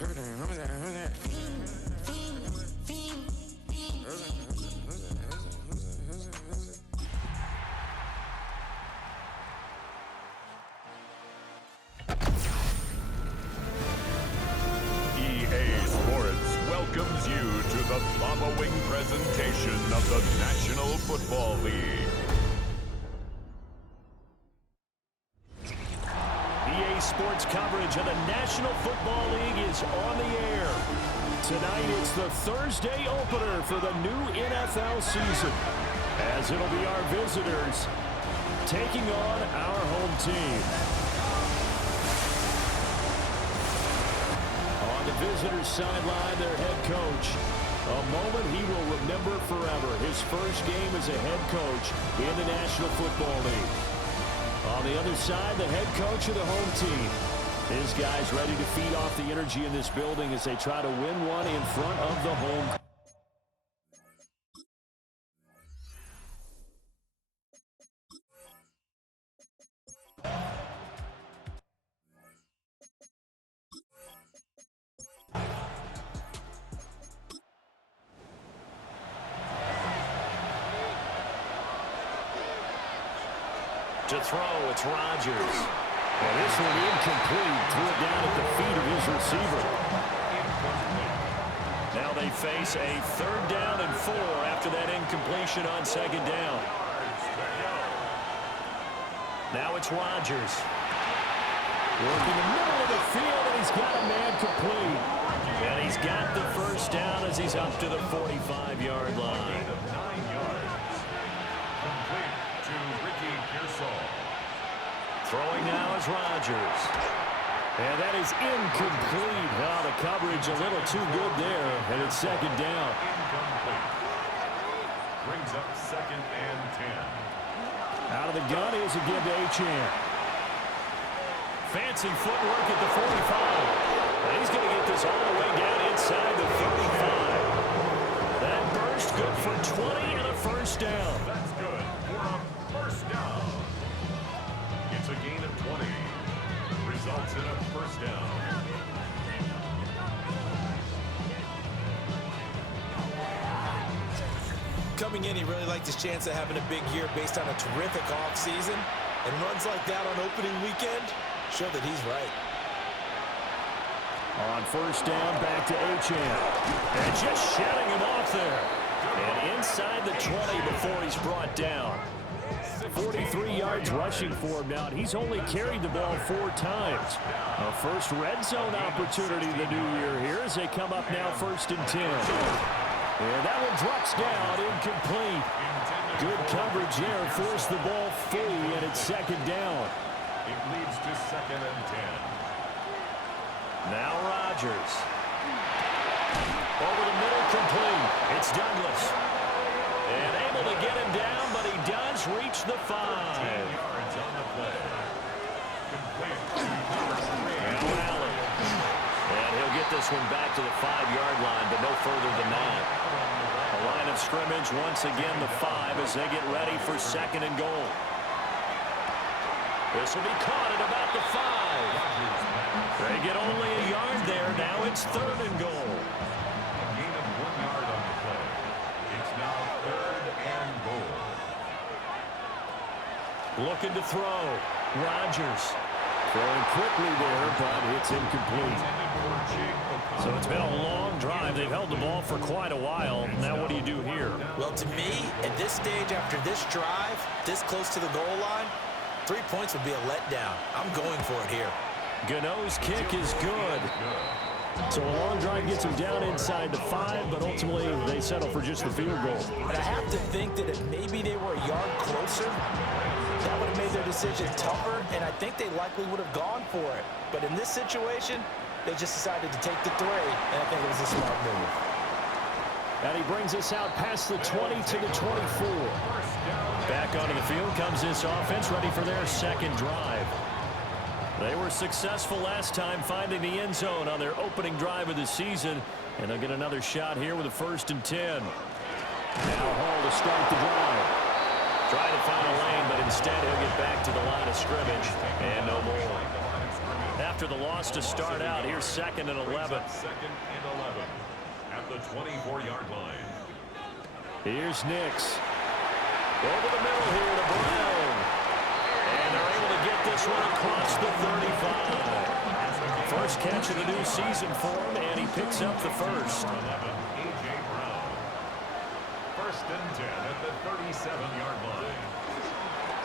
EA Sports welcomes you to the following presentation of the National Football League. EA Sports coverage of the National Football League is on the air. Tonight it's the Thursday opener for the new NFL season, as it'll be our visitors taking on our home team. On the visitors' sideline, their head coach. A moment he will remember forever. His first game as a head coach in the National Football League. On the other side, the head coach of the home team. His guys ready to feed off the energy in this building as they try to win one in front of the home. To throw, it's Rodgers. And this one incomplete. Threw it down at the feet of his receiver. Now they face a 3rd down and 4 after that incompletion on 2nd down. Now it's Rodgers. Working the middle of the field, and he's got a man complete. And he's got the 1st down as he's up to the 45-yard line. Throwing now is Rodgers. And that is incomplete. Oh, the coverage a little too good there. And it's 2nd down. Incomplete. Brings up 2nd and 10. Out of the gun is again to Achane. Fancy footwork at the 45. And he's going to get this all the way down inside the 35. That burst good for 20 and a 1st down. That's good for a 1st down. It's a gain of 20. Results in a 1st down. Coming in, he really liked his chance of having a big year based on a terrific offseason. And runs like that on opening weekend show that he's right. On 1st down, back to Achane. And just shutting him off there. And inside the 20 before he's brought down. 43 yards rushing for him now. And he's only carried the ball 4 times. A first red zone opportunity the new year here as they come up now 1st and 10. And that one drops down, incomplete. Good coverage there, forced the ball free, and it's 2nd down. It leads to 2nd and 10. Now Rodgers. Over the middle, complete. It's Douglas. And able to get him down, but he does reach the 5. 10 yards on the play. Complete. Now Allen. And he'll get this one back to the 5-yard line, but no further than that. A line of scrimmage, once again the 5 as they get ready for 2nd and goal. This will be caught at about the 5. They get only a yard there. Now it's 3rd and goal. A gain of 1 yard on the play. It's now 3rd and goal. Looking to throw. Rodgers. Throwing quickly there, but it's incomplete. So it's been a long drive. They've held the ball for quite a while. Now what do you do here? Well, to me, at this stage after this drive, this close to the goal line, 3 points would be a letdown. I'm going for it here. Gano's kick is good. So a long drive gets them down inside the 5, but ultimately they settle for just the field goal. And I have to think that if maybe they were a yard closer, that would have made their decision tougher, and I think they likely would have gone for it. But in this situation, they just decided to take the 3, and I think it was a smart move. And he brings us out past the 20 to the 24. Back onto the field comes this offense, ready for their 2nd drive. They were successful last time finding the end zone on their opening drive of the season, and they'll get another shot here with a 1st and 10. Now Hall to start the drive. Trying to find a lane, but instead he'll get back to the line of scrimmage, and no more. after the loss to start out. Here's 2nd and 11. 2nd and 11 at the 24-yard line. Here's Nix. Over the middle here to Brown. And they're able to get this one across the 35. First catch of the new season for him, and he picks up the first. 11, A.J. Brown. 1st and 10 at the 37-yard line.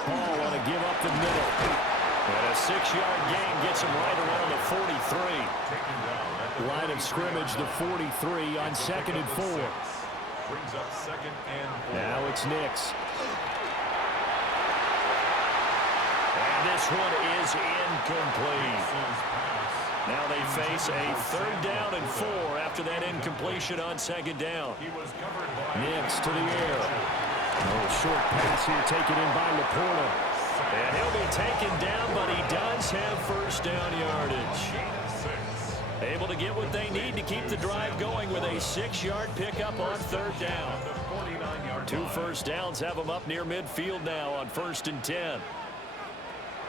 Hall on a give up the middle. And a 6-yard gain gets him right around the 43. Taken down at the Line of scrimmage, the 43 on 2nd and 4. Brings up 2nd and 4. Now it's Nix. And this one is incomplete. Now they face a 3rd down and 4 after that incompletion on 2nd down. He was covered by Nix to the air. Oh, short pass here taken in by Laporta. And he'll be taken down, but he does have first down yardage. Able to get what they need to keep the drive going with a 6-yard pickup on 3rd down. 2 first downs have them up near midfield now on 1st and 10.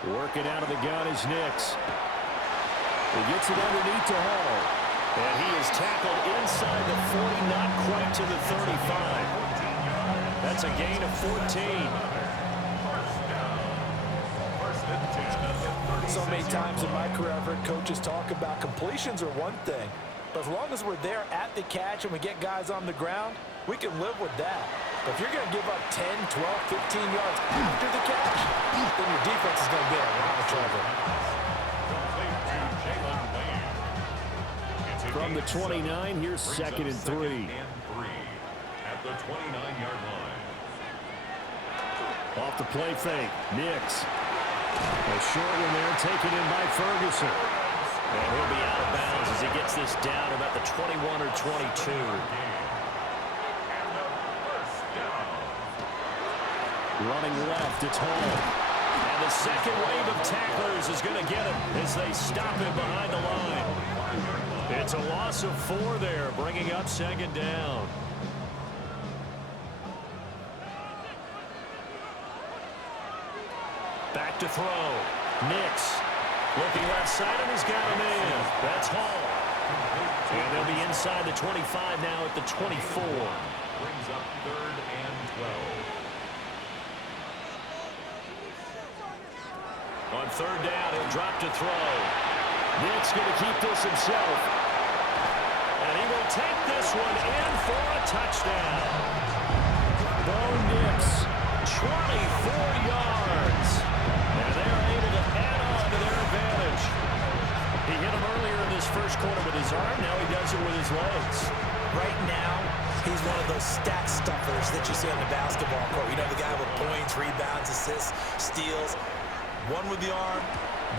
Working out of the gun is Nix. He gets it underneath to Hall. And he is tackled inside the 40, not quite to the 35. That's a gain of 14. So many times in my career, I've heard coaches talk about completions are one thing. But as long as we're there at the catch and we get guys on the ground, we can live with that. But if you're going to give up 10, 12, 15 yards after the catch, then your defense is going to be in a lot of trouble. From the 29, here's 2nd and 3. At the 29-yard line. Off the play fake, Nix. A short one there taken in by Ferguson. And he'll be out of bounds as he gets this down about the 21 or 22. Running left, it's Hall. And the second wave of tacklers is going to get him as they stop him behind the line. It's a loss of 4 there, bringing up 2nd down. Back to throw. Nix. Looking left side, and he's got him in. That's Hall. And they'll be inside the 25 now at the 24. Brings up 3rd and 12. On 3rd down, he'll drop to throw. Nix going to keep this himself. And he will take this one in for a touchdown. Bo Nix, 24 yards. And they're able to add on to their advantage. He hit him earlier in this first quarter with his arm. Now he does it with his legs. Right now, he's one of those stat stuffers that you see on the basketball court. You know, the guy with points, rebounds, assists, steals. One with the arm,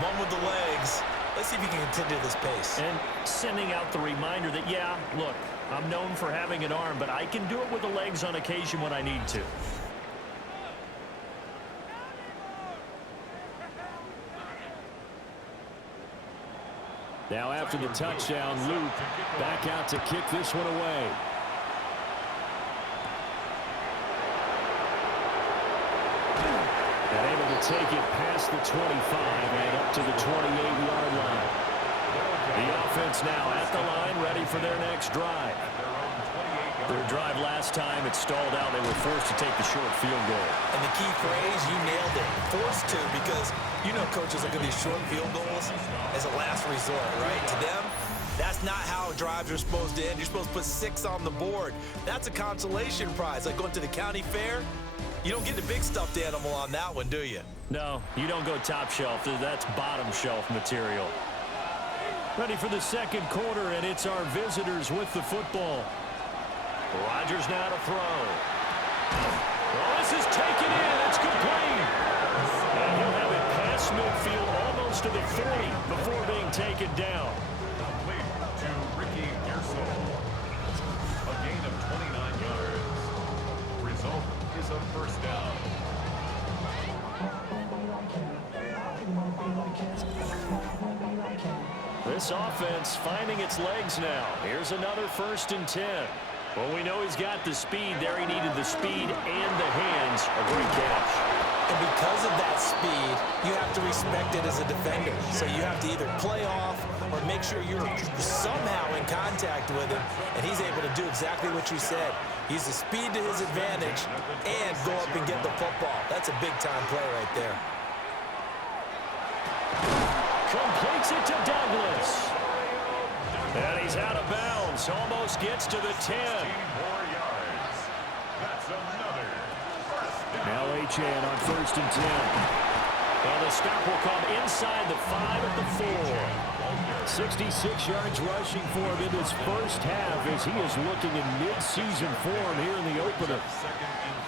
one with the legs. Let's see if he can continue this pace. And sending out the reminder that, yeah, look, I'm known for having an arm, but I can do it with the legs on occasion when I need to. Now after the touchdown, Luke back out to kick this one away. And able to take it past the 25 and up to the 28-yard line. The offense now at the line, ready for their next drive. Their drive last time, it stalled out. They were forced to take the short field goal. And the key phrase, you nailed it. Forced to, because you know coaches look at these short field goals as a last resort, right? To them, that's not how drives are supposed to end. You're supposed to put 6 on the board. That's a consolation prize. Like going to the county fair, you don't get the big stuffed animal on that one, do you? No, you don't go top shelf. That's bottom shelf material. Ready for the second quarter, and it's our visitors with the football. Rodgers now to throw. Well, this is taken in. It's complete. And he'll have it past midfield almost to the 30 before being taken down. Complete to Ricky Gersel. A gain of 29 yards. Result is a first down. This offense finding its legs now. Here's another 1st and 10. Well, we know he's got the speed there. He needed the speed and the hands. A great catch. And because of that speed, you have to respect it as a defender. So you have to either play off or make sure you're somehow in contact with him, and he's able to do exactly what you said. Use the speed to his advantage and go up and get the football. That's a big-time play right there. Completes it to Douglas. And he's out of bounds. Almost gets to the 10. More yards. That's another first down. Now Achane on 1st and 10. Well, the stop will come inside the 5 at the 4. 66 yards rushing for him in his first half as he is looking in mid-season form here in the opener. 2nd and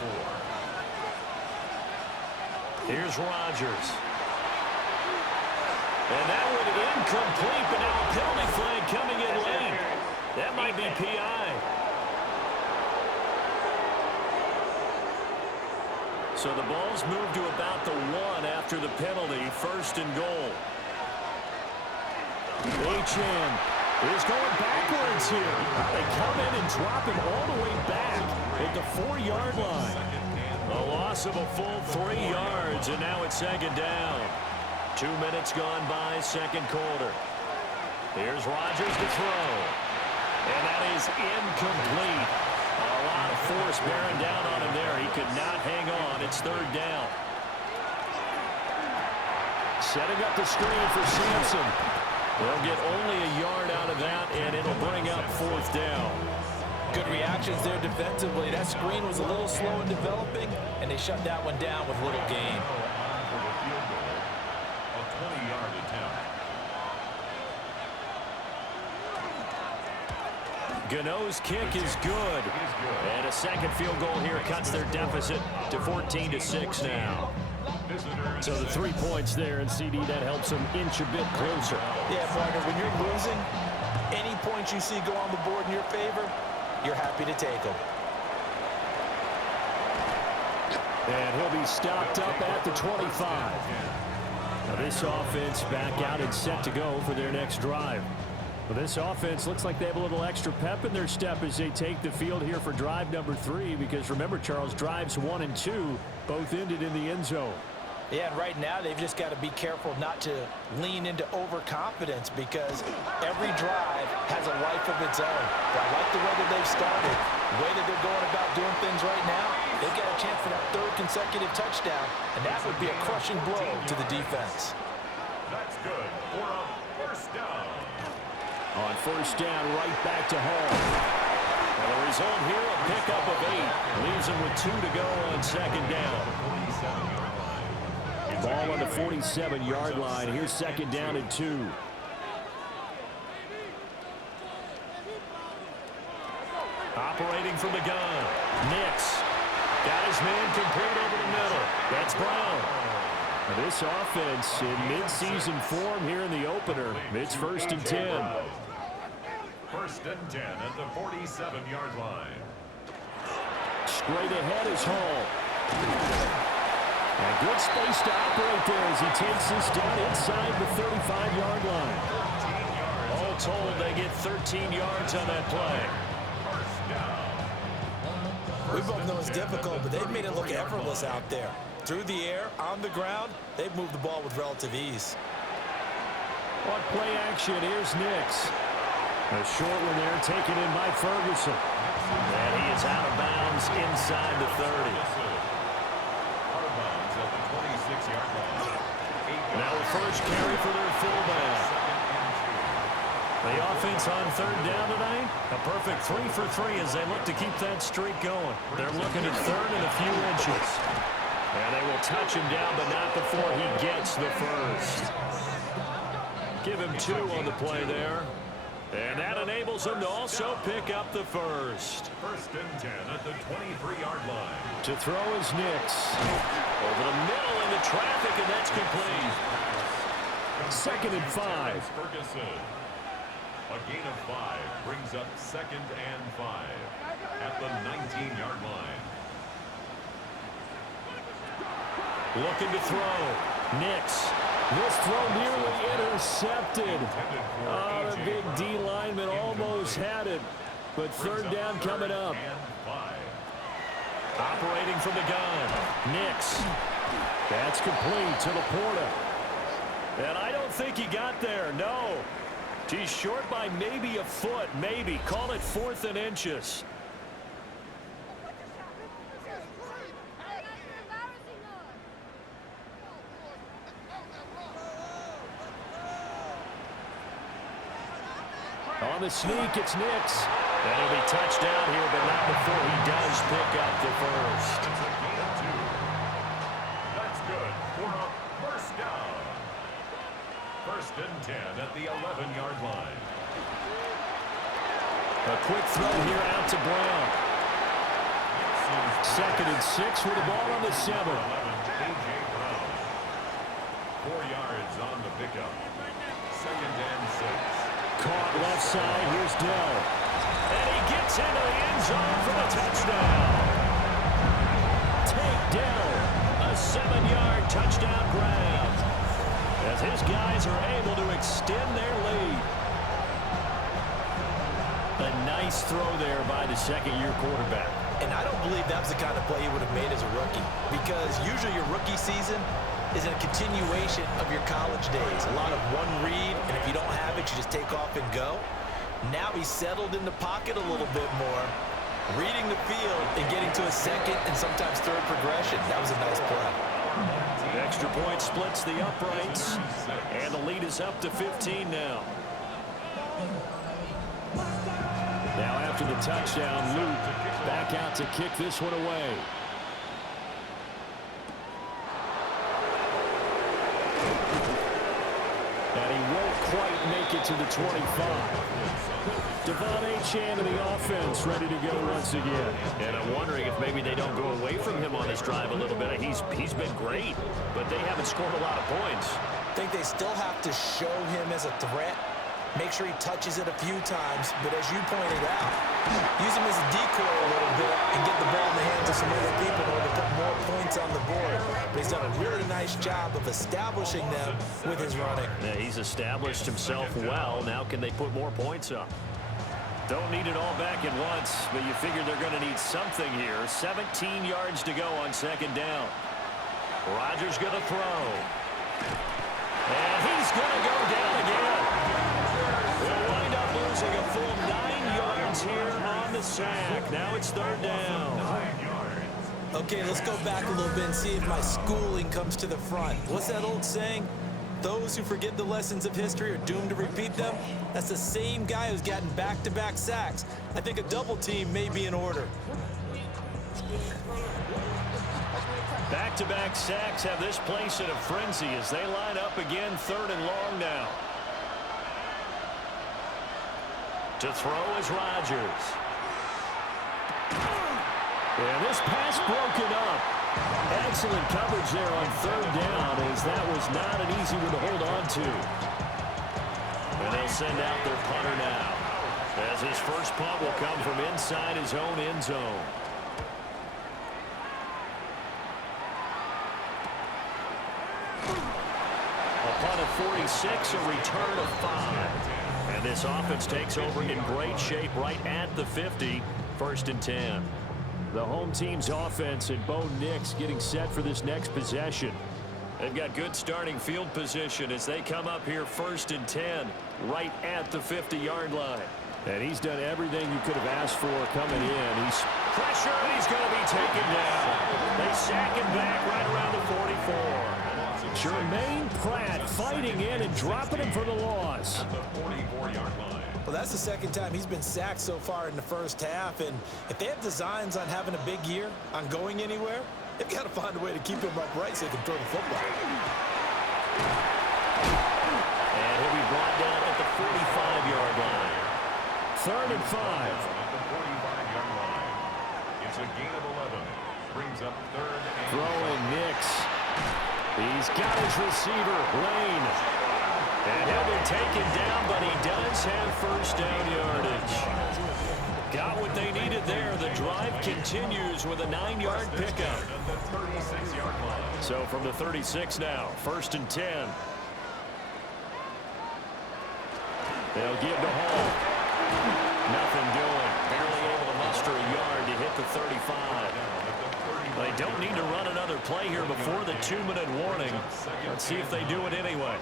4. Here's Rodgers. And that one incomplete, but now a penalty flag coming in late. That might be PI. So the ball's moved to about the 1 after the penalty, 1st and goal. Achane is going backwards here. They come in and drop him all the way back at the 4-yard line. A loss of a full 3 yards, and now it's 2nd down. 2 minutes gone by, 2nd quarter. Here's Rodgers to throw. And that is incomplete. A lot of force bearing down on him there. He could not hang on. It's 3rd down. Setting up the screen for Sampson. They'll get only a yard out of that, and it'll bring up 4th down. Good reactions there defensively. That screen was a little slow in developing, and they shut that one down with little gain. For the field goal, a 20-yard attempt. Gano's kick is good. And a 2nd field goal here cuts their deficit to 14-6 now. So the 3 points there, and CD, that helps them inch a bit closer. Yeah, partner, when you're losing, any points you see go on the board in your favor, you're happy to take them. And he'll be stopped up at the 25. Now this offense back out and set to go for their next drive. Well, this offense looks like they have a little extra pep in their step as they take the field here for drive number 3, because remember, Charles, drives 1 and 2 both ended in the end zone. Yeah, and right now they've just got to be careful not to lean into overconfidence, because every drive has a life of its own. But I like the way that they've started, the way that they're going about doing things right now. They've got a chance for that 3rd consecutive touchdown, and that would be a crushing blow to the defense. That's good for a first down. On 1st down, right back to Hall. And the result here, a pickup of 8. Leaves him with 2 to go on 2nd down. 47-yard line. Ball on the 47-yard line. Here's 2nd down and 2. Operating from the gun. Nix. Got his man complete over the middle. That's Brown. Now this offense in mid-season form here in the opener. It's 1st and 10. 1st and 10 at the 47-yard line. Straight ahead is Hall. And good space to operate there as he takes this down inside the 35-yard line. All told, they get 13 yards on that play. We both know it's difficult, but they've made it look effortless out there. Through the air, on the ground, they've moved the ball with relative ease. On play action, here's Nix. A short one there, taken in by Ferguson. And he is out of bounds inside the 30. Out of bounds at the 26-yard line. Now a first carry for their fullback. The offense on 3rd down tonight, a perfect 3 for 3 as they look to keep that streak going. They're looking at 3rd and a few inches. And they will touch him down, but not before he gets the first. Give him 2 on the play there. And that enables him to also pick up the first. 1st and 10 at the 23-yard line. To throw is Nix. Over the middle into traffic, and that's complete. 2nd and 5. Ferguson. A gain of 5 brings up 2nd and 5 at the 19-yard line. Looking to throw. Nix. This throw nearly intercepted. Oh, the big D lineman almost had it. But 3rd down coming up. And 5. Operating from the gun. Nix. That's complete to Laporta. And I don't think he got there, no. He's short by maybe a foot, maybe. Call it 4th and inches. On the sneak, it's Nix. And he'll be touched down here, but not before he does pick up the first. It's a gain of 2. That's good for a first down. 1st and 10 at the 11-yard line. A quick throw here out to Brown. 2nd and 6 with the ball on the 7. A.J. Brown. 4 yards on the pickup. 2nd and 6. Caught left side. Here's Dell. And he gets into the end zone for the touchdown. Take Dell. A 7-yard touchdown grab. As his guys are able to extend their lead. A nice throw there by the 2nd-year quarterback. And I don't believe that was the kind of play he would have made as a rookie. Because usually your rookie season is a continuation of your college days. A lot of one read, and if you don't have it, you just take off and go. Now he's settled in the pocket a little bit more, reading the field and getting to a 2nd and sometimes 3rd progression. That was a nice play. The extra point splits the uprights, and the lead is up to 15 now. Now after the touchdown, Luke back out to kick this one away. And he won't quite make it to the 25. Devon Achane in the offense ready to go once again. And I'm wondering if maybe they don't go away from him on this drive a little bit. He's been great, but they haven't scored a lot of points. I think they still have to show him as a threat. Make sure he touches it a few times, but as you pointed out, use him as a decoy a little bit and get the ball in the hands of some other people in order to put more points on the board. But he's done a really nice job of establishing them with his running. Yeah, he's established himself well. Now can they put more points up? Don't need it all back at once, but you figure they're going to need something here. 17 yards to go on 2nd down. Rodgers going to throw. And he's going to go down again. They'll wind up losing a full 9 yards here on the sack. Now it's 3rd down. Okay, let's go back a little bit and see if my schooling comes to the front. What's that old saying? Those who forget the lessons of history are doomed to repeat them. That's the same guy who's gotten back-to-back sacks. I think a double team may be in order. Back-to-back sacks have this place in a frenzy as they line up again 3rd and long now. To throw is Rodgers. And this pass broken up. Excellent coverage there on 3rd down as that was not an easy one to hold on to. And they'll send out their punter now as his first punt will come from inside his own end zone. A punt of 46, a return of 5. And this offense takes over in great shape right at the 50, 1st and 10. The home team's offense and Bo Nix getting set for this next possession. They've got good starting field position as they come up here 1st and 10 right at the 50-yard line. And he's done everything you could have asked for coming in. He's pressure and he's going to be taken down. They sack him back right around the 44. Jermaine Pratt fighting in and dropping him for the loss. At the 44-yard line. Well, that's the 2nd time he's been sacked so far in the first half. And if they have designs on having a big year, on going anywhere, they've got to find a way to keep him upright so they can throw the football. And he'll be brought down at the 45-yard line. 3rd and 5. At the 45-yard line. It's a gain of 11. Brings up 3rd and Throwing Nix. He's got his receiver, Lane. And he'll be taken down, but he does have 1st down yardage. Got what they needed there. The drive continues with a 9-yard pickup. at the 36-yard line. So from the 36 now, 1st and 10. They'll give to Hall. Nothing doing. Barely able to muster a yard to hit the 35. They don't need to run another play here before the 2-minute warning. Let's see if they do it anyway.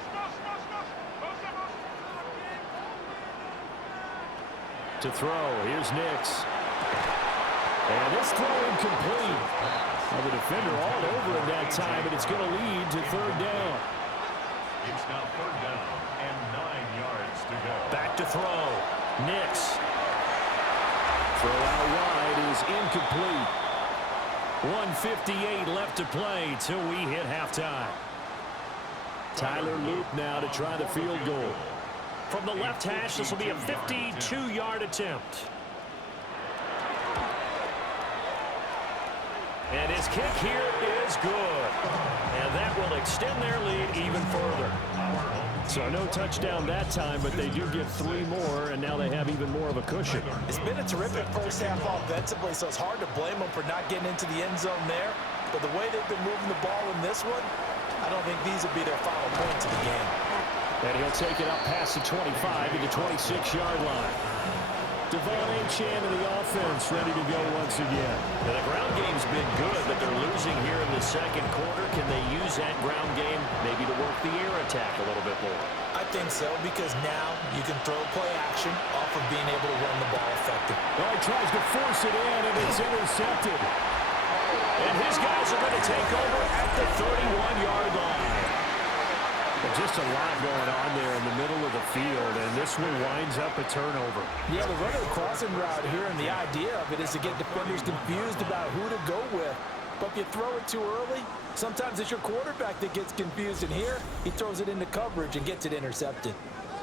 To throw, here's Nix. And this throw incomplete. Well, the defender all over him that time, and it's going to lead to third down. It's now third down and 9 yards to go. Back to throw. Nix. Throw out wide is incomplete. 1:58 left to play till we hit halftime. Tyler Loop now to try the field goal. From the left hash, this will be a 52-yard attempt. And his kick here is good. And that will extend their lead even further. So no touchdown that time, but they do get 3 more, and now they have even more of a cushion. It's been a terrific first half offensively, so it's hard to blame them for not getting into the end zone there. But the way they've been moving the ball in this one, I don't think these will be their final points of the game. And he'll take it up past the 25 to the 26-yard line. Devon Achane in the offense ready to go once again. Now, the ground game's been good, but they're losing here in the second quarter. Can they use that ground game maybe to work the air attack a little bit more? I think so, because now you can throw play action off of being able to run the ball effectively. Oh, he tries to force it in, and it's intercepted. And his guys are going to take over at the 31-yard line. Just a lot going on there in the middle of the field, and this one winds up a turnover. Yeah, the running crossing route here, and the idea of it is to get defenders confused about who to go with. But if you throw it too early, sometimes it's your quarterback that gets confused, and here he throws it into coverage and gets it intercepted.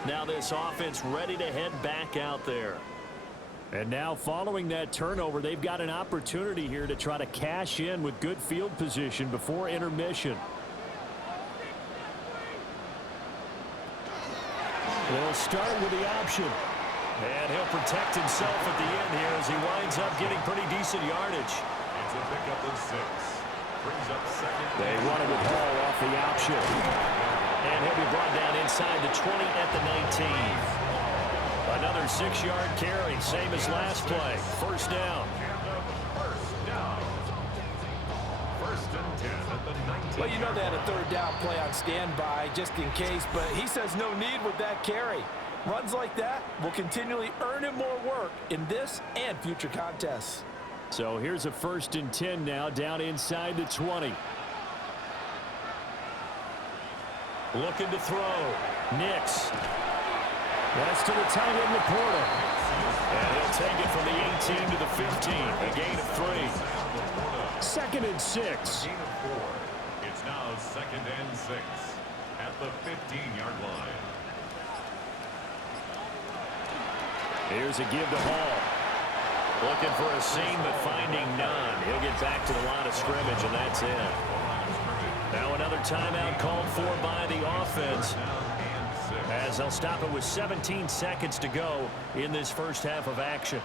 Now this offense ready to head back out there. And now following that turnover, they've got an opportunity here to try to cash in with good field position before intermission. They'll start with the option. And he'll protect himself at the end here as he winds up getting pretty decent yardage. It's a pickup of 6. Brings up second. They wanted with Hall off the option. And he'll be brought down inside the 20 at the 19. Another 6-yard carry, same as last play. First down. First and 10 at the 19. Well, you know they had a third down play on standby just in case, but he says no need with that carry. Runs like that will continually earn him more work in this and future contests. So here's a first and 10 now down inside the 20. Looking to throw. Nix. That's to the tight end, Laporta. And he'll take it from the 18 to the 15. A gain of 3. Second and 6. Gain of 4. It's now second and 6 at the 15-yard line. Here's a give to Hall. Looking for a seam, but finding none. He'll get back to the line of scrimmage, and that's it. Now another timeout called for by the offense, as they'll stop it with 17 seconds to go in this first half of action.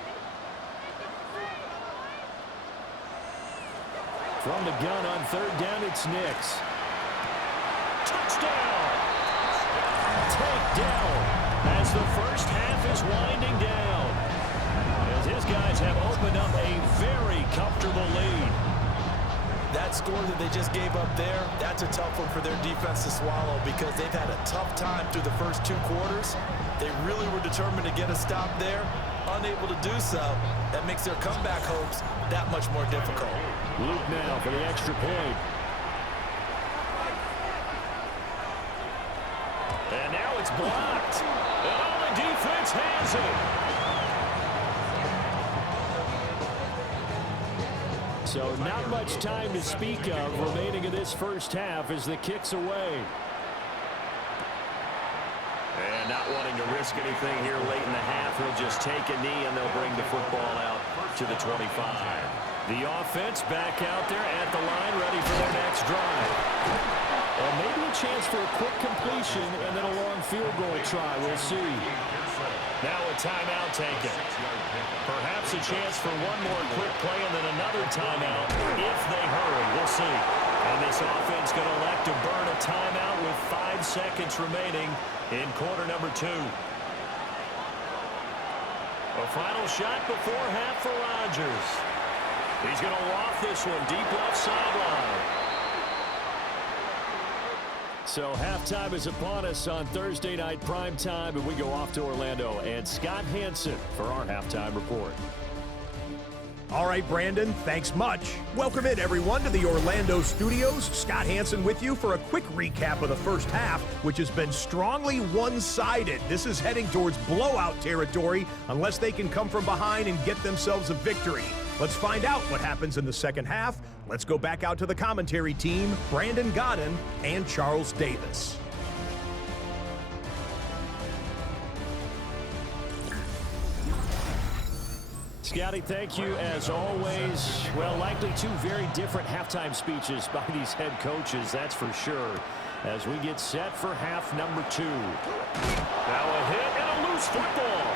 From the gun on third down, it's Nix. Touchdown! Takedown as the first half is winding down. As his guys have opened up a very comfortable lead. That score that they just gave up there, that's a tough one for their defense to swallow because they've had a tough time through the first 2 quarters. They really were determined to get a stop there, unable to do so. That makes their comeback hopes that much more difficult. Luke now for the extra point. And now it's blocked. And all the defense has it. So not much time to speak of remaining in this first half as the kick's away. And not wanting to risk anything here late in the half, he'll just take a knee and they'll bring the football out to the 25. The offense back out there at the line, ready for their next drive. Well, maybe a chance for a quick completion and then a long field goal try. We'll see. Now a timeout taken. Perhaps a chance for one more quick play and then another timeout if they hurry. We'll see. And this offense going to elect to burn a timeout with 5 seconds remaining in quarter number 2. A final shot before half for Rodgers. He's going to loft this one deep left sideline. So halftime is upon us on Thursday night prime time, and we go off to Orlando. And Scott Hanson for our halftime report. All right, Brandon, thanks much. Welcome in, everyone, to the Orlando studios. Scott Hanson with you for a quick recap of the first half, which has been strongly one-sided. This is heading towards blowout territory unless they can come from behind and get themselves a victory. Let's find out what happens in the second half. Let's go back out to the commentary team, Brandon Godden and Charles Davis. Scotty, thank you as always. Well, likely two very different halftime speeches by these head coaches, that's for sure, as we get set for half number 2. Now a hit and a loose football.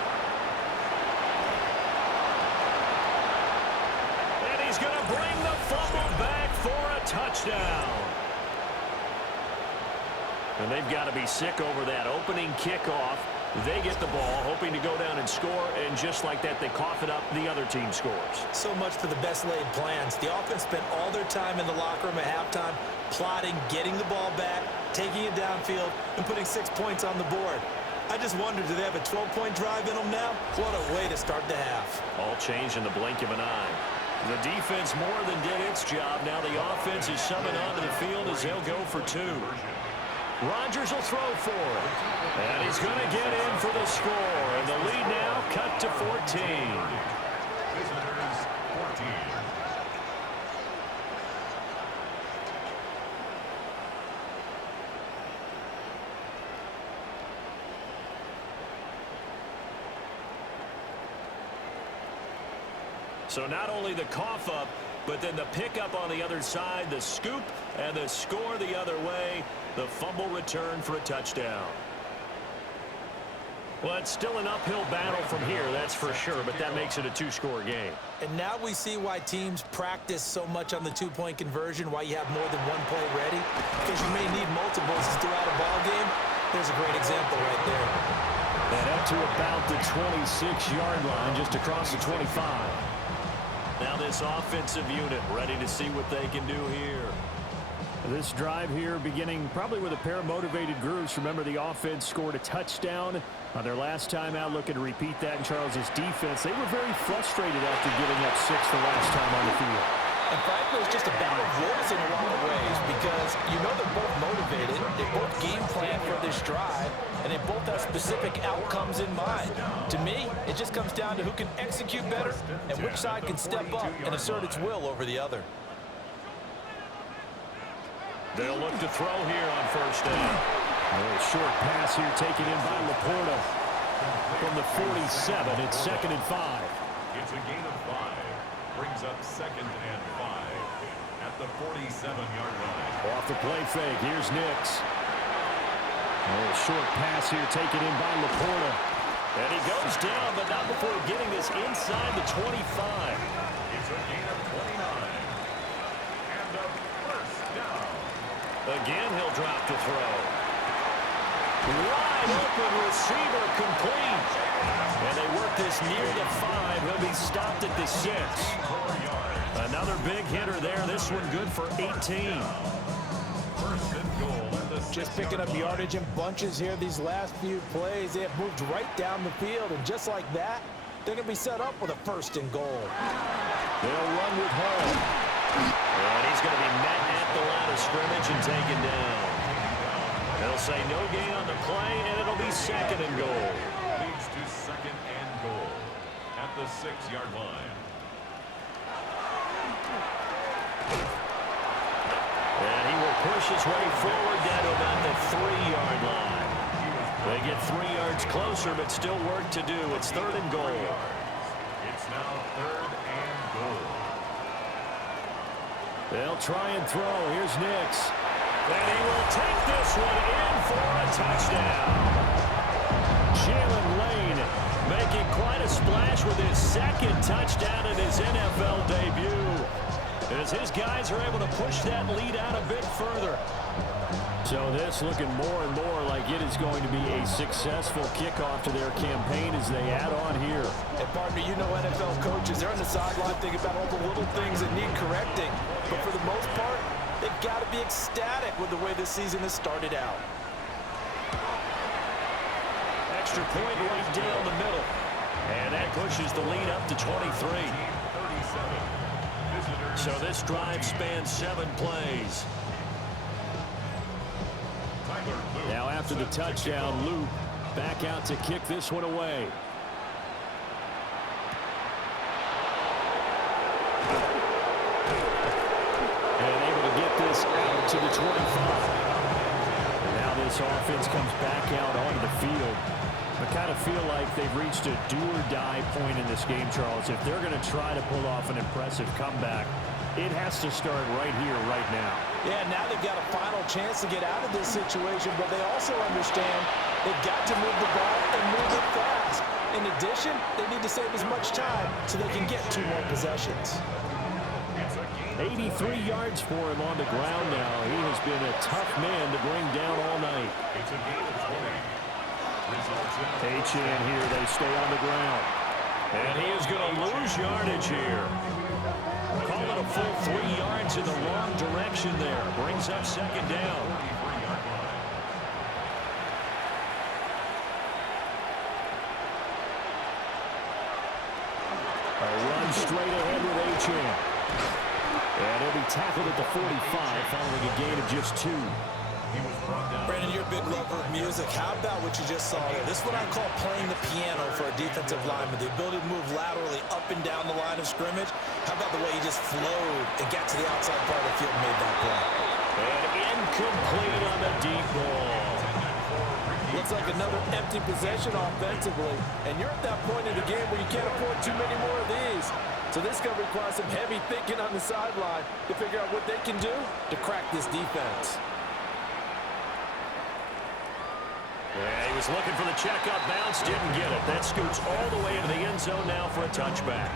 And he's going to bring the fumble back for a touchdown. And they've got to be sick over that opening kickoff. They get the ball, hoping to go down and score, and just like that, they cough it up. The other team scores. So much for the best laid plans. The offense spent all their time in the locker room at halftime plotting, getting the ball back, taking it downfield, and putting 6 points on the board. I just wonder, do they have a 12-point drive in them now? What a way to start the half. All changed in the blink of an eye. The defense more than did its job. Now the offense is summoned onto the field as they'll go for 2. Rodgers will throw for it. And he's going to get in for the score. And the lead now cut to 14. Visitors 14. So not only the cough up, but then the pickup on the other side, the scoop, and the score the other way. The fumble return for a touchdown. Well, it's still an uphill battle from here, that's for sure, but that makes it a 2-score game. And now we see why teams practice so much on the 2-point conversion, why you have more than one play ready, because you may need multiples throughout a ball game. There's a great example right there. And up to about the 26-yard line, just across the 25. Now this offensive unit ready to see what they can do here. This drive here beginning probably with a pair of motivated groups. Remember, the offense scored a touchdown on their last time out, looking to repeat that in Charles's defense. They were very frustrated after giving up 6 the last time on the field. And frankly, it's just a battle of wills in a lot of ways because you know they're both motivated, they both game plan for this drive, and they both have specific outcomes in mind. To me, it just comes down to who can execute better and which side can step up and assert its will over the other. They'll look to throw here on first down. A little short pass here taken in by Laporta from the 47. It's 2nd and 5. It's a gain of 5. Brings up 2nd and 5 at the 47-yard line. Off the play fake, here's Nix. A little short pass here taken in by Laporta. And he goes down, but not before getting this inside the 25. It's a gain of 29. And a first down. Again, he'll drop to throw. Wide open receiver complete. And they work this near the 5. He'll be stopped at the 6. Another big hitter there. This one good for 18. First and goal at the 6-yard Just picking up yardage in bunches here these last few plays. They have moved right down the field, and just like that, they're going to be set up with a 1st and goal. They'll run with Hall. And he's going to be met at the line of scrimmage and taken down. They'll say no gain on the play, and it'll be 2nd and goal. Leads to 2nd and goal at the 6-yard line. And he will push his way forward down to about the 3-yard line. They get 3 yards closer, but still work to do. It's 3rd and goal. It's now 3rd and goal. They'll try and throw. Here's Nix. And he will take this one in for a touchdown. Jalen Lane making quite a splash with his 2nd touchdown in his NFL debut, as his guys are able to push that lead out a bit further. So this looking more and more like it is going to be a successful kickoff to their campaign as they add on here. And pardon me, you know NFL coaches, they're on the sideline thinking about all the little things that need correcting. But for the most part, They've got to be ecstatic with the way this season has started out. Extra point right down the middle. And that pushes the lead up to 23. So this drive spans 7 plays. Now after the touchdown, Luke back out to kick this one away. And able to get this out to the 25. Now this offense comes back out onto the field. I kind of feel like they've reached a do-or-die point in this game, Charles. If they're going to try to pull off an impressive comeback, it has to start right here, right now. Yeah, now they've got a final chance to get out of this situation, but they also understand they've got to move the ball and move it fast. In addition, they need to save as much time so they can get 2 more possessions. 83 yards for him on the ground now. He has been a tough man to bring down all night. It's a gain of 20. Achane here, they stay on the ground. And he is going to lose yardage here. Call it a full 3 yards in the wrong direction there. Brings up 2nd down. A run straight ahead with Achane. And he'll be tackled at the 45 following a gain of just 2. Brandon, you're a big lover of music. How about what you just saw there? This is what I call playing the piano for a defensive lineman. The ability to move laterally up and down the line of scrimmage. How about the way he just flowed and got to the outside part of the field and made that play? And incomplete on the deep ball. Looks like another empty possession offensively. And you're at that point in the game where you can't afford too many more of these. So this is going to require some heavy thinking on the sideline to figure out what they can do to crack this defense. Yeah, he was looking for the checkup bounce, didn't get it. That scoots all the way into the end zone now for a touchback.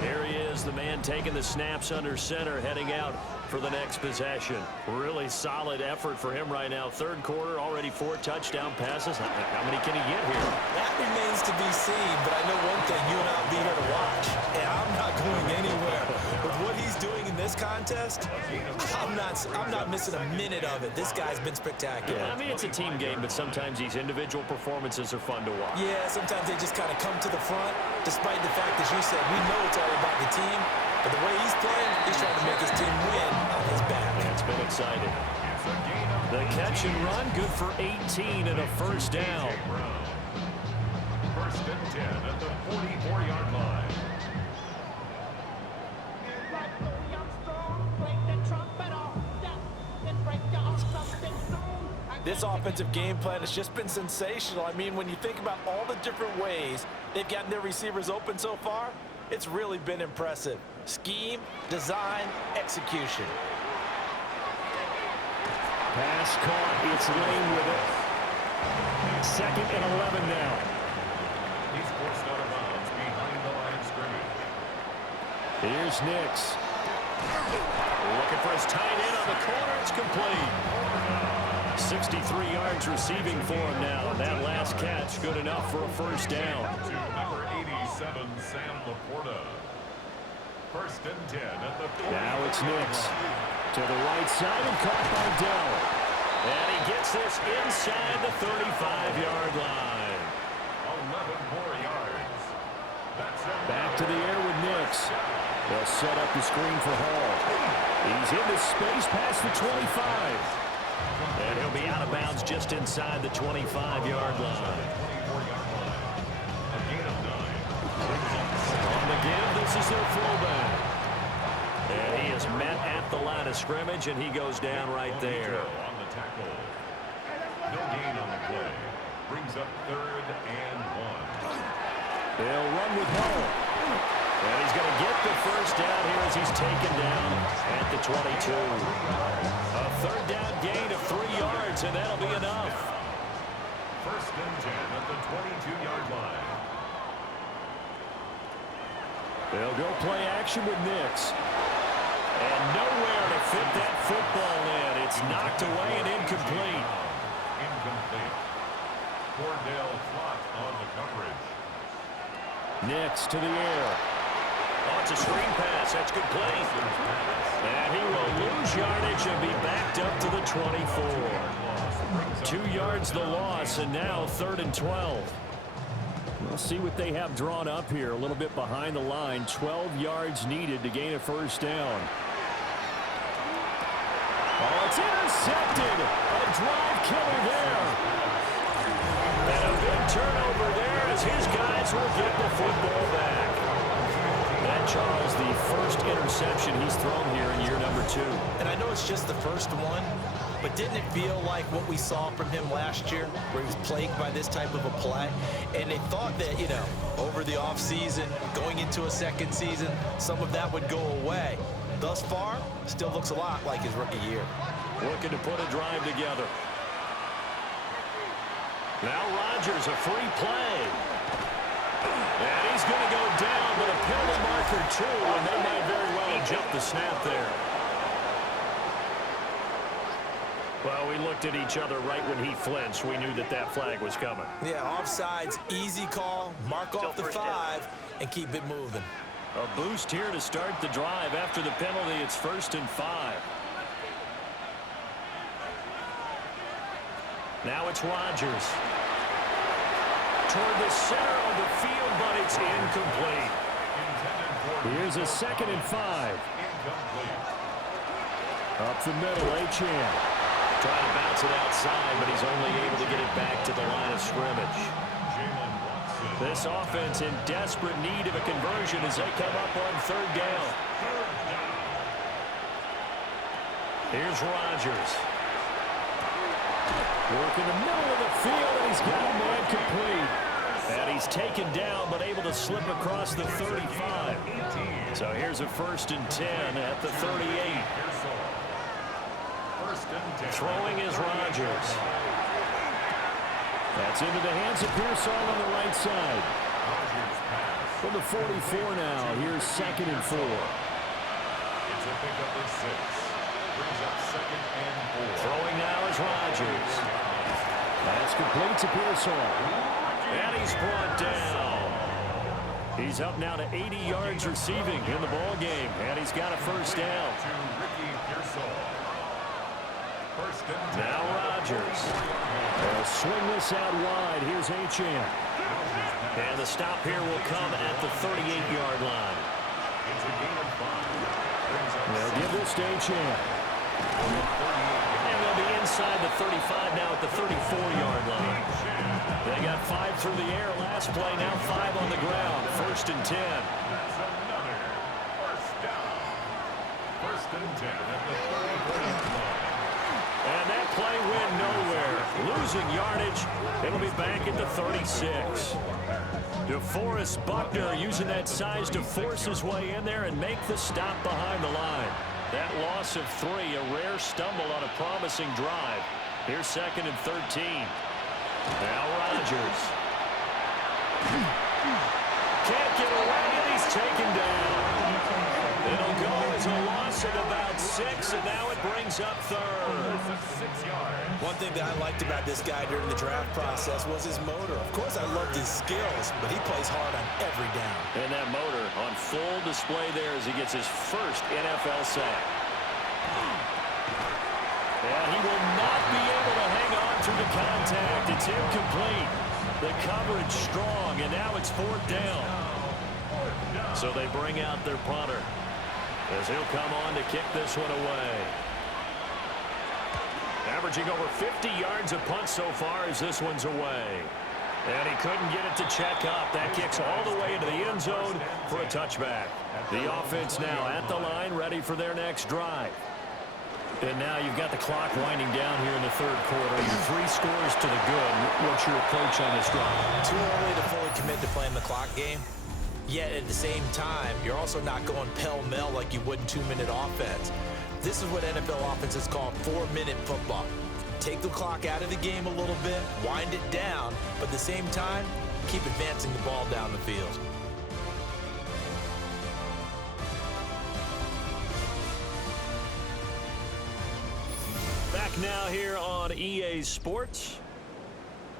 Here he is, the man taking the snaps under center, heading out for the next possession. Really solid effort for him right now. 3rd quarter, already 4 touchdown passes. How many can he get here? That remains to be seen, but I know one thing, you and I will be here to watch. And I'm not going anywhere. With what he's doing in this contest, I'm not missing a minute of it. This guy's been spectacular. Yeah, I mean, it's a team game, but sometimes these individual performances are fun to watch. Yeah, sometimes they just kind of come to the front, despite the fact, as you said, we know it's all about the team. But the way he's playing, he's trying to make his team win on his back. It's been exciting. The catch and run, good for 18 and a 1st down. 1st and 10 at the 44-yard line. This offensive game plan has just been sensational. I mean, when you think about all the different ways they've gotten their receivers open so far, it's really been impressive. Scheme, design, execution. Pass caught. It's Lane with it. 2nd and 11 now. He's forced out of bounds behind the line of scrimmage. Here's Nix. Looking for his tight end on the corner. It's complete. 63 yards receiving for him now. That last catch good enough for a 1st down. To number 87, Sam Laporta. 1st and 10 at the 40. Now it's Nix. To the right side and caught by Dell. And he gets this inside the 35-yard line. 11 more yards. Back to the air with Nix. They'll set up the screen for Hall. He's into space past the 25. And he'll be out of bounds just inside the 25-yard line. On the give, this is their fullback. And he is met at the line of scrimmage, and he goes down right there. On the tackle. No gain on the play. Brings up 3rd and 1. They'll run with Hall. And he's going to get the 1st down here as he's taken down at the 22. A 3rd down gain of 3 yards, and that'll be enough. 1st and 10 at the 22-yard line. They'll go play action with Nix. And nowhere to fit that football in. It's knocked away and incomplete. Incomplete. Cordell Flott on the coverage. Nix to the air. Oh, it's a screen pass. That's complete. And he will lose yardage and be backed up to the 24. 2 yards the loss, and now 3rd and 12. We'll see what they have drawn up here. A little bit behind the line. 12 yards needed to gain a first down. Oh, it's intercepted. A drive killer there. And a big turnover there as his guys will get the football back. That, Charles, the first interception he's thrown here in year number 2. And I know it's just the first one, but didn't it feel like what we saw from him last year, where he was plagued by this type of a play? And they thought that, you know, over the offseason, going into a second season, some of that would go away. Thus far, still looks a lot like his rookie year. Looking to put a drive together. Now Rodgers, a free play. And he's going to go down, but a penalty marker too, and they might very well have jumped the snap there. Well, we looked at each other right when he flinched. We knew that that flag was coming. Yeah, offsides, easy call, mark off the 5, and keep it moving. A boost here to start the drive. After the penalty, it's 1st and 5. Now it's Rodgers. Toward the center of the field, but it's incomplete. Here's a 2nd and 5. Up the middle, Achane. Trying to bounce it outside, but he's only able to get it back to the line of scrimmage. This offense in desperate need of a conversion as they come up on 3rd down. Here's Rodgers. Work in the middle of the field, and he's got a man complete. And he's taken down, but able to slip across the 35. So here's a 1st and 10 at the 38. Throwing is Rodgers. That's into the hands of Pearsall on the right side. From the 44 now, here's 2nd and 4. It's a pickup of 6. Brings up 2nd and 4. Throwing now is Rodgers. That's complete to Pearsall. And he's brought down. He's up now to 80 yards receiving in the ball game, and he's got a first down. To Ricky Pearsall. Now Rodgers. They'll swing this out wide. Here's Achane. And the stop here will come at the 38-yard line. They'll give this to Achane. And they'll be inside the 35 now at the 34-yard line. They got 5 through the air last play, now 5 on the ground. 1st and 10. That's another first down. 1st and 10 at the 34-yard line. And that play went nowhere. Losing yardage. It'll be back at the 36. DeForest Buckner using that size to force his way in there and make the stop behind the line. That loss of 3, a rare stumble on a promising drive. Here's 2nd and 13. Now Rodgers. Can't get away, and he's taken down. It'll go as a loss of about 6, and now it brings up 3rd. 6 yards. One thing that I liked about this guy during the draft process was his motor. Of course, I loved his skills, but he plays hard on every down. And that motor on full display there as he gets his first NFL sack. And he will not be able to hang on through the contact. It's incomplete. The coverage strong, and now it's 4th down. So they bring out their punter as he'll come on to kick this one away. Averaging over 50 yards a punt so far as this one's away. And he couldn't get it to check up. That kicks all the way into the end zone for a touchback. The offense now at the line, ready for their next drive. And now you've got the clock winding down here in the 3rd quarter. 3 scores to the good. What's your approach on this drive? Too early to fully commit to playing the clock game. Yet at the same time, you're also not going pell-mell like you would in 2-minute offense. This is what NFL offenses call 4-minute football. Take the clock out of the game a little bit, wind it down, but at the same time, keep advancing the ball down the field. Back now here on EA Sports.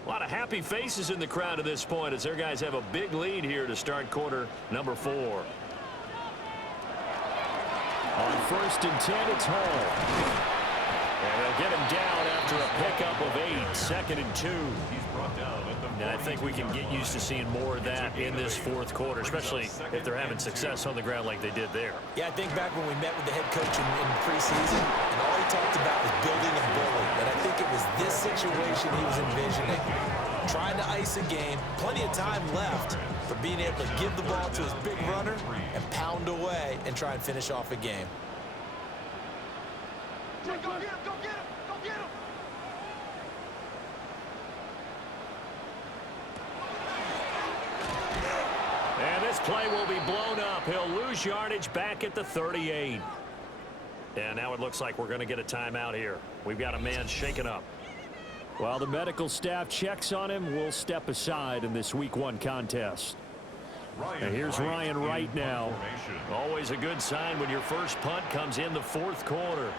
A lot of happy faces in the crowd at this point as their guys have a big lead here to start quarter number 4. On 1st and 10, it's Hall. And they'll get him down after a pickup of 8. 2nd and 2. He's brought down at the And I think we can get used to seeing more of that in this fourth quarter, especially if they're having success on the ground like they did there. Yeah, I think back when we met with the head coach in preseason, and all he talked about was building a bully. And I think it was this situation he was envisioning. Trying to ice a game, plenty of time left, but being able to give the ball to his big runner and pound away and try and finish off a game. Go get him! Go get him! Go get him! And this play will be blown up. He'll lose yardage back at the 38. And now it looks like we're going to get a timeout here. We've got a man shaken up. While the medical staff checks on him, we'll step aside in this Week 1 contest. And here's Ryan Wright now. Always a good sign when your first punt comes in the fourth quarter.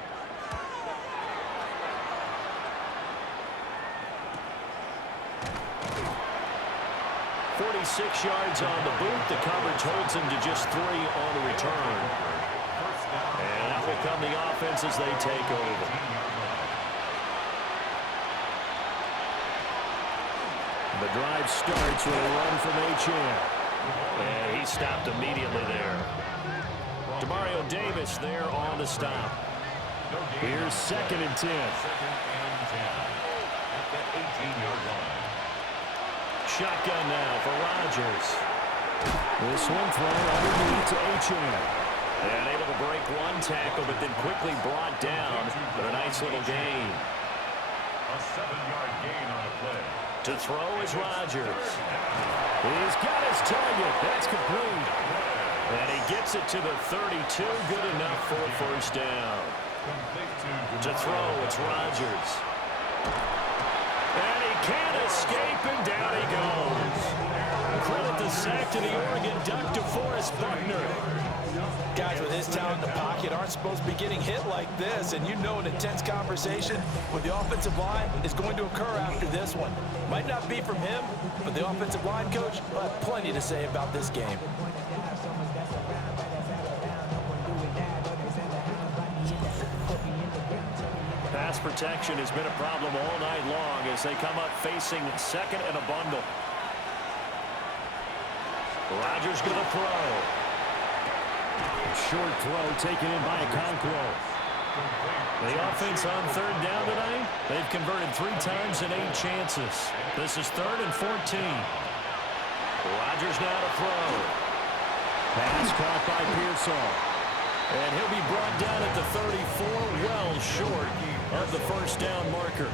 .46 yards on the boot. The coverage holds him to just 3 on the return. And out will come the offense as they take over. The drive starts with a run from Achane. And he stopped immediately there. Demario Davis there on the stop. Here's 2nd and 10. Shotgun now for Rodgers. This one thrown underneath to Achane. And able to break one tackle, but then quickly brought down. But a nice little gain. A 7-yard gain on a play. To throw is Rodgers. He's got his target. That's complete. And he gets it to the 32. Good enough for a first down. To throw, it's Rodgers. And he can't escape, and down he goes. Credit the sack to the Oregon Duck, DeForest Buckner. Guys with his talent in the pocket aren't supposed to be getting hit like this, and you know an intense conversation with the offensive line is going to occur after this one. Might not be from him, but the offensive line coach will have plenty to say about this game. Pass protection has been a problem all night long as they come up facing 2nd and a bundle. Rodgers going to throw. Short throw taken in by Okonkwo. The offense on 3rd down tonight, they've converted 3 times in 8 chances. This is 3rd and 14. Rodgers now to throw. Pass caught by Pearsall. And he'll be brought down at the 34, well short of the first down marker.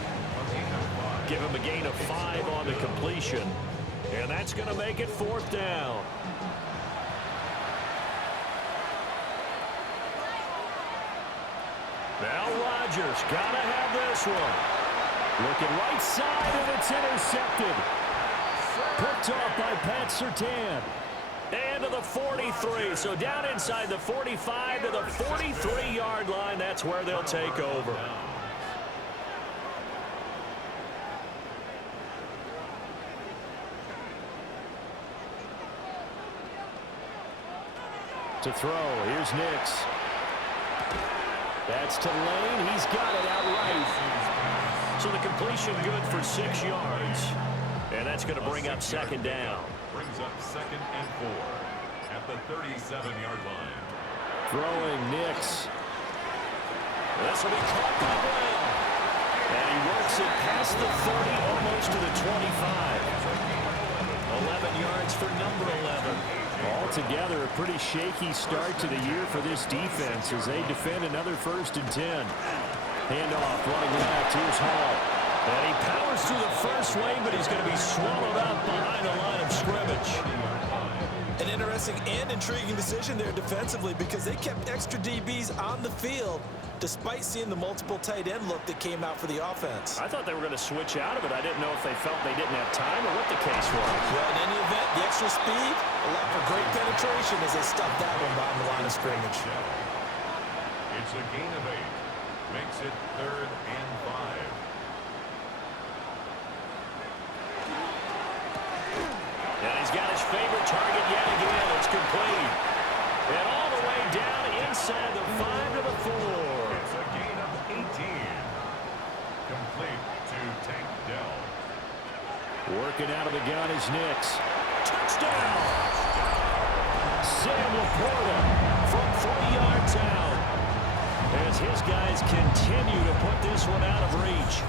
Give him a gain of 5 on the completion. And that's going to make it 4th down. Now Rodgers got to have this one. Looking right side, and it's intercepted. Picked off by Pat Surtain. And to the 43. So down inside the 45 to the 43-yard line. That's where they'll take over. To throw, here's Nix. That's to Lane. He's got it outright. So the completion good for 6 yards. And that's going to bring up 2nd down. Brings up 2nd and 4 at the 37-yard line. Throwing Nix. This will be caught by Brown. And he works it past the 30, almost to the 25. 11 yards for number 11. Altogether, a pretty shaky start to the year for this defense as they defend another 1st and 10. Handoff, running left. Here's Hall. And he powers through the first lane, but he's going to be swallowed up behind the line of scrimmage. An interesting and intriguing decision there defensively because they kept extra DBs on the field despite seeing the multiple tight end look that came out for the offense. I thought they were going to switch out of it. I didn't know if they felt they didn't have time or what the case was. Well, in any event, the extra speed allowed for great penetration as they stuffed that one behind the line of scrimmage. It's a gain of 8. Makes it 3rd and 5. And he's got his favorite target yet again. It's complete. And all the way down inside the 5. Working out of the gun is Nix. Touchdown! Sam Laporta from 3 yards out. As his guys continue to put this one out of reach.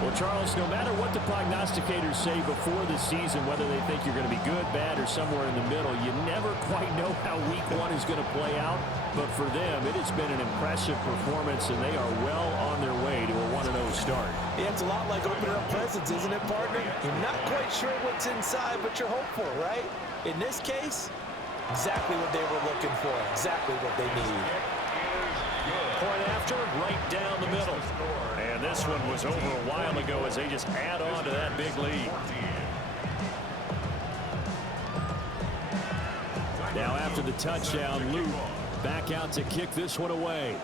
Well, Charles, no matter what the prognosticators say before the season, whether they think you're going to be good, bad, or somewhere in the middle, you never quite know how week 1 is going to play out. But for them, it has been an impressive performance, and they are well on their way to a 1-0 start. Yeah, it's a lot like opening up presents, isn't it, partner? You're not quite sure what's inside, but you're hopeful, right? In this case, exactly what they were looking for, exactly what they need. Point after, right down the middle. And this one was over a while ago as they just add on to that big lead. Now after the touchdown, Luke back out to kick this one away.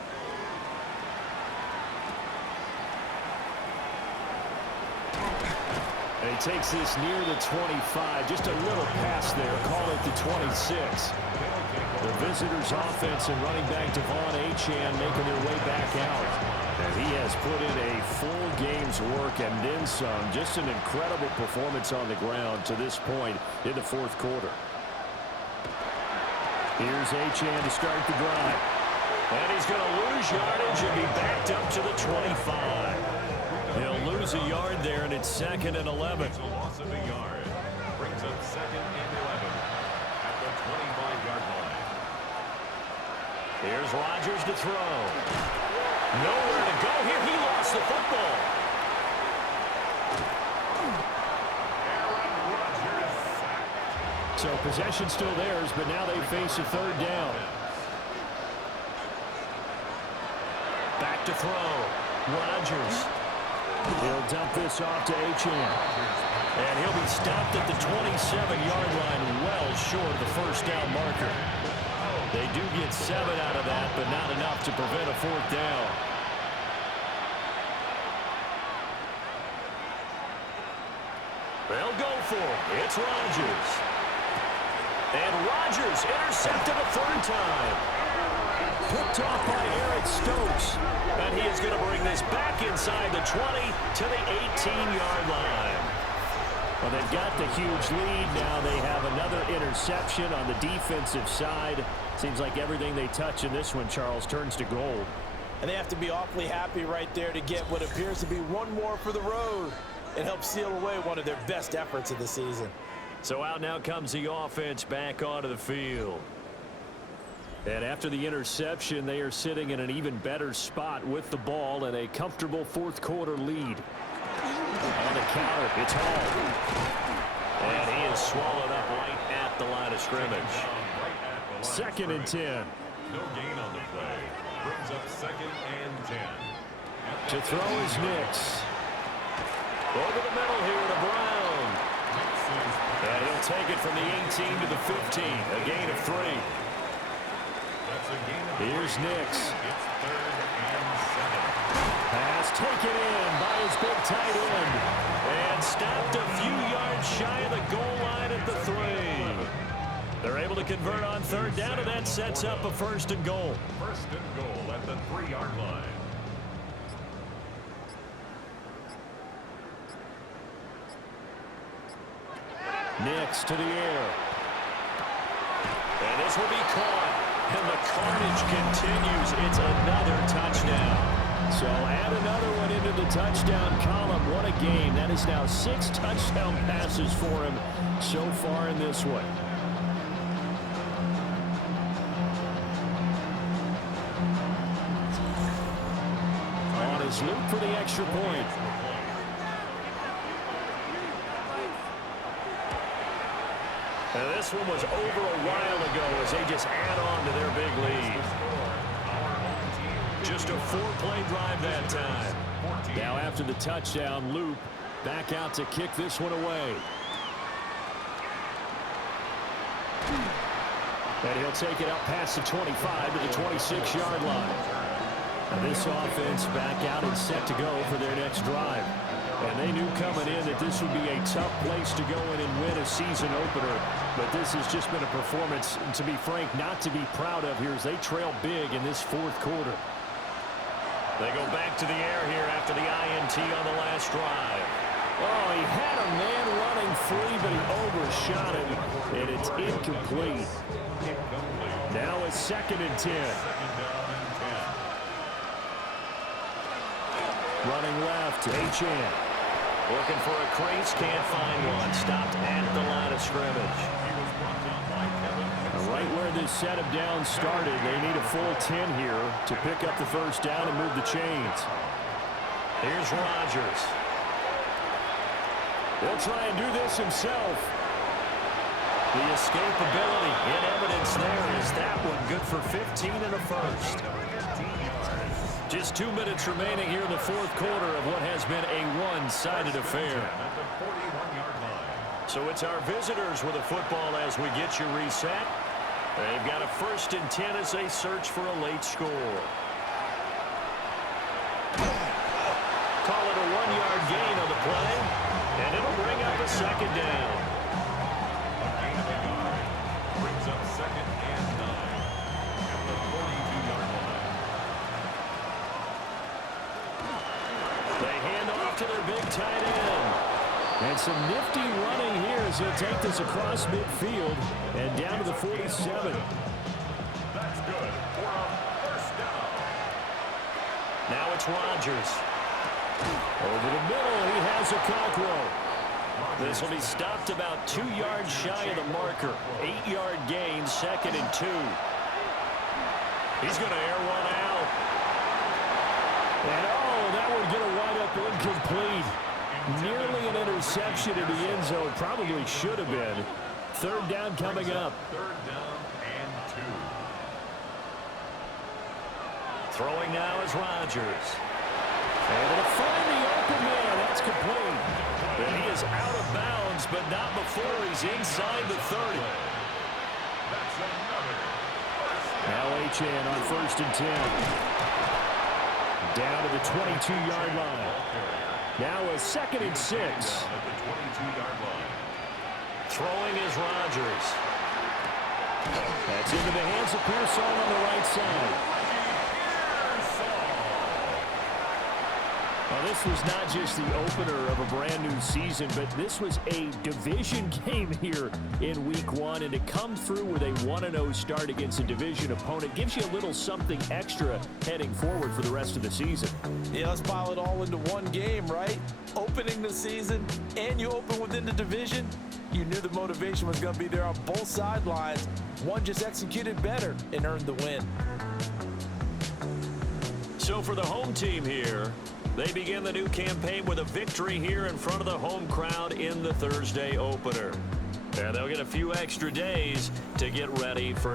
And he takes this near the 25. Just a little pass there. Call it the 26. The visitors' offense and running back Devon Achane making their way back out. And he has put in a full game's work and then some. Just an incredible performance on the ground to this point in the 4th quarter. Here's Achane to start the drive. And he's going to lose yardage and be backed up to the 25. He'll lose a yard there, and it's 2nd and 11. It's a loss of a yard. Brings up 2nd and 11 at the 25-yard line. Here's Rodgers to throw. Nowhere to go here. He lost the football. Aaron Rodgers sacked. So possession still theirs, but now they face a 3rd down. Back to throw. Rodgers. He'll dump this off to Achane. And he'll be stopped at the 27-yard line, well short of the 1st down marker. They do get 7 out of that, but not enough to prevent a 4th down. They'll go for it. It's Rodgers. And Rodgers intercepted a 3rd time. Picked off by Eric Stokes. And he is going to bring this back inside the 20 to the 18-yard line. Well, they've got the huge lead. Now they have another interception on the defensive side. Seems like everything they touch in this one, Charles, turns to gold. And they have to be awfully happy right there to get what appears to be one more for the road and help seal away one of their best efforts of the season. So out now comes the offense back onto the field. And after the interception, they are sitting in an even better spot with the ball and a comfortable 4th quarter lead. On the counter, it's Hall. And he is swallowed up right at the line of scrimmage. 2nd and 10. No gain on the play. Brings up 2nd and 10. To throw is Nix. Over the middle here to Brown. And he'll take it from the 18 to the 15. A gain of 3. Here's Nix. It's 3rd and 7. Pass taken in by his big tight end. And stopped a few yards shy of the goal line at the 3. They're able to convert on 3rd down, and that sets up a 1st and goal. 1st and goal at the 3-yard line. Nix to the air. And this will be caught. And the carnage continues. It's another touchdown. So add another one into the touchdown column. What a game. That is now 6 touchdown passes for him so far in this one. On his loop for the extra point. And this one was over a while ago as they just add on to their big lead. Just a 4-play drive that time. Now after the touchdown, Loop back out to kick this one away. And he'll take it out past the 25 to the 26-yard line. And this offense back out and set to go for their next drive. And they knew coming in that this would be a tough place to go in and win a season opener. But this has just been a performance, to be frank, not to be proud of here as they trail big in this 4th quarter. They go back to the air here after the INT on the last drive. Oh, he had a man running free, but he overshot him, and it's incomplete. Now it's 2nd and 10. Running left, Achane. Looking for a crease, can't find one. Stopped at the line of scrimmage. Right where this setup down started, they need a full 10 here to pick up the first down and move the chains. Here's Rodgers. He'll try and do this himself. The escapability in evidence there is that one good for 15 and a first. Just 2 minutes remaining here in the fourth quarter of what has been a one-sided affair. So it's our visitors with a football as we get you reset. They've got a 1st and 10 as they search for a late score. Call it a 1-yard gain on the play, and it'll bring up a 2nd down. A gain of a yard brings up 2nd and 9 at the 42-yard line. They hand off to their big tight end. And some nifty running here as he'll take this across midfield and down to the 47. That's good for a first down. Now it's Rodgers. Over the middle, he has Okonkwo. This will be stopped about 2 yards shy of the marker. 8-yard gain, 2nd and 2. He's going to air one out. And that would get a wind up incomplete. Nearly an interception in the end zone. Probably should have been. 3rd down coming up. 3rd down and 2. Throwing now is Rodgers. Able to find the open man. That's complete. And he is out of bounds, but not before he's inside the 30. That's another first down. Now Achane on 1st and 10. Down to the 22-yard line. Now a 2nd and 6. At the 22-yard line. Throwing is Rodgers. That's into the hands of Pearsall on the right side. Well, this was not just the opener of a brand new season, but this was a division game here in week 1. And to come through with a 1-0 start against a division opponent gives you a little something extra heading forward for the rest of the season. Yeah, let's pile it all into one game, right? Opening the season, and you open within the division. You knew the motivation was going to be there on both sidelines. One just executed better and earned the win. So for the home team here, they begin the new campaign with a victory here in front of the home crowd in the Thursday opener. And they'll get a few extra days to get ready for